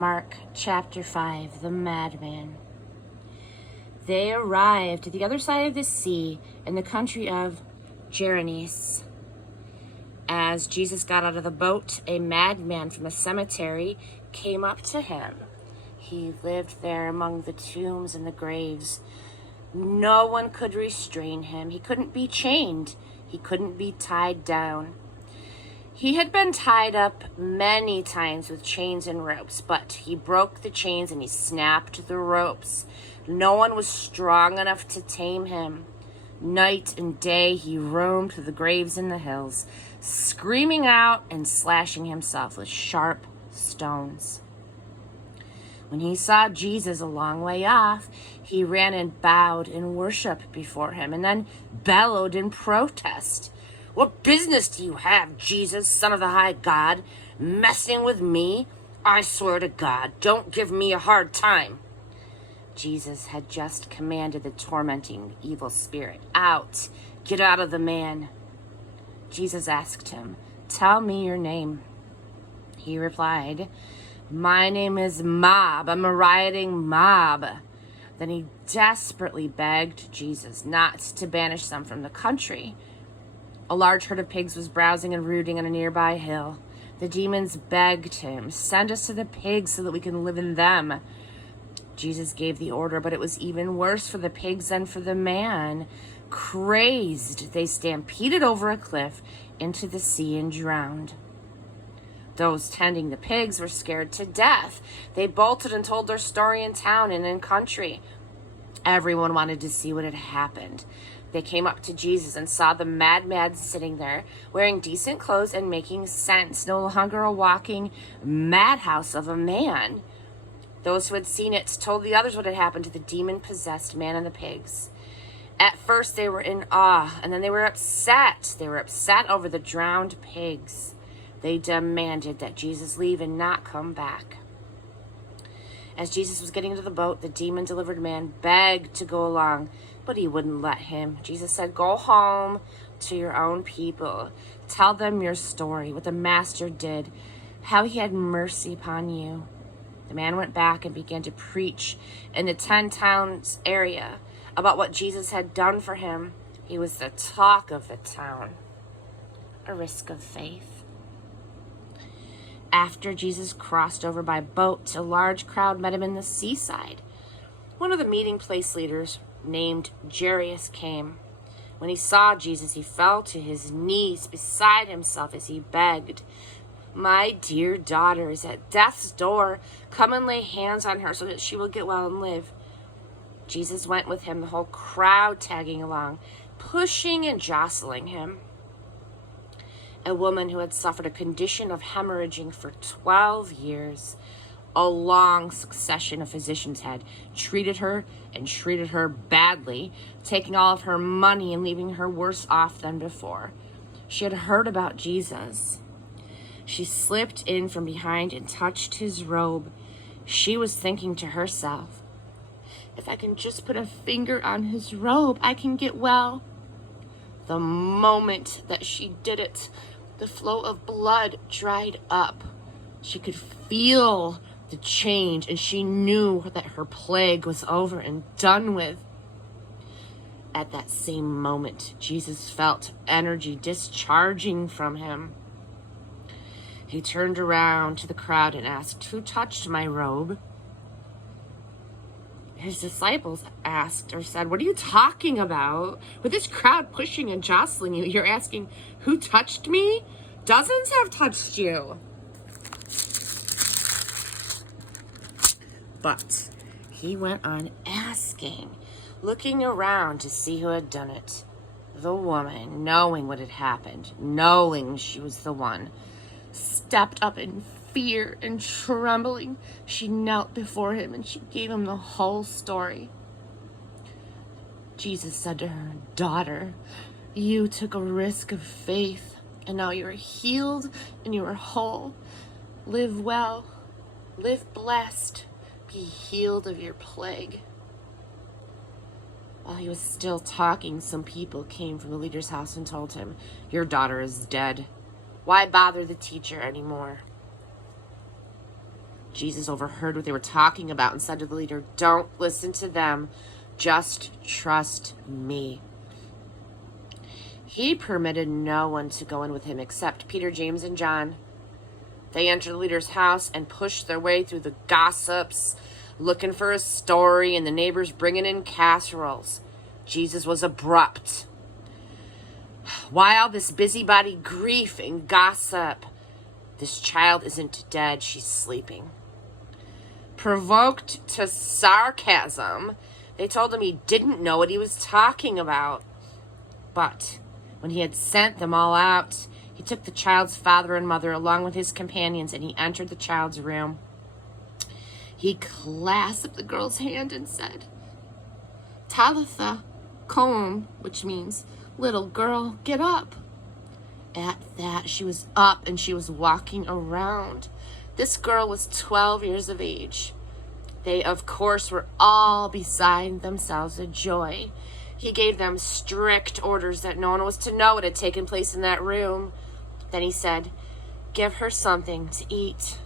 Mark chapter 5, the madman. They arrived at the other side of the sea in the country of Gerasene. As Jesus got out of the boat, a madman from a cemetery came up to him. He lived there among the tombs and the graves. No one could restrain him. He couldn't be chained. He couldn't be tied down. He had been tied up many times with chains and ropes, but he broke the chains and he snapped the ropes. No one was strong enough to tame him. Night and day he roamed through the graves and the hills, screaming out and slashing himself with sharp stones. When he saw Jesus a long way off, he ran and bowed in worship before him and then bellowed in protest. "What business do you have, Jesus, Son of the High God, messing with me? I swear to God, don't give me a hard time." Jesus had just commanded the tormenting evil spirit, "Out! Get out of the man." Jesus asked him, "Tell me your name." He replied, "My name is Mob. I'm a rioting mob." Then he desperately begged Jesus not to banish them from the country. A large herd of pigs was browsing and rooting on a nearby hill. The demons begged him, "Send us to the pigs so that we can live in them." Jesus gave the order, but it was even worse for the pigs than for the man. Crazed, they stampeded over a cliff into the sea and drowned. Those tending the pigs were scared to death. They bolted and told their story in town and in country. Everyone wanted to see what had happened. They came up to Jesus and saw the madman sitting there, wearing decent clothes and making sense, no longer a walking madhouse of a man. Those who had seen it told the others what had happened to the demon-possessed man and the pigs. At first they were in awe, and then they were upset. They were upset over the drowned pigs. They demanded that Jesus leave and not come back. As Jesus was getting into the boat, the demon-delivered man begged to go along, but he wouldn't let him. Jesus said, "Go home to your own people. Tell them your story, what the master did, how he had mercy upon you." The man went back and began to preach in the 10 towns area about what Jesus had done for him. He was the talk of the town. A risk of faith. After Jesus crossed over by boat, a large crowd met him in the seaside. One of the meeting place leaders, named Jairus, came. When he saw Jesus, he fell to his knees beside himself as he begged, "My dear daughter is at death's door. Come and lay hands on her so that she will get well and live." Jesus went with him, the whole crowd tagging along, pushing and jostling him. A woman who had suffered a condition of hemorrhaging for 12 years. A long succession of physicians had treated her and treated her badly, taking all of her money and leaving her worse off than before. She had heard about Jesus. She slipped in from behind and touched his robe. She was thinking to herself, "If I can just put a finger on his robe, I can get well." The moment that she did it, the flow of blood dried up. She could feel the change, and she knew that her plague was over and done with. At that same moment, Jesus felt energy discharging from him. He turned around to the crowd and asked, "Who touched my robe?" His disciples asked or said, "What are you talking about? With this crowd pushing and jostling you, you're asking, 'Who touched me?' Dozens have touched you." But he went on asking, looking around to see who had done it. The woman, knowing what had happened, knowing she was the one, stepped up in fear and trembling. She knelt before him and she gave him the whole story. Jesus said to her, "Daughter, you took a risk of faith, and now you are healed and you are whole. Live well, live blessed, be healed of your plague." While he was still talking, some people came from the leader's house and told him, "Your daughter is dead. Why bother the teacher anymore?" Jesus overheard what they were talking about and said to the leader, "Don't listen to them. Just trust me." He permitted no one to go in with him except Peter, James, and John. They entered the leader's house and pushed their way through the gossips, looking for a story, and the neighbors bringing in casseroles. Jesus was abrupt. "Why all this busybody grief and gossip? This child isn't dead, she's sleeping." Provoked to sarcasm, they told him he didn't know what he was talking about. But when he had sent them all out, he took the child's father and mother along with his companions, and he entered the child's room. He clasped the girl's hand and said, "Talitha koum," which means, "Little girl, get up." At that, she was up and she was walking around. This girl was 12 years of age. They, of course, were all beside themselves with joy. He gave them strict orders that no one was to know what had taken place in that room. Then he said, "Give her something to eat."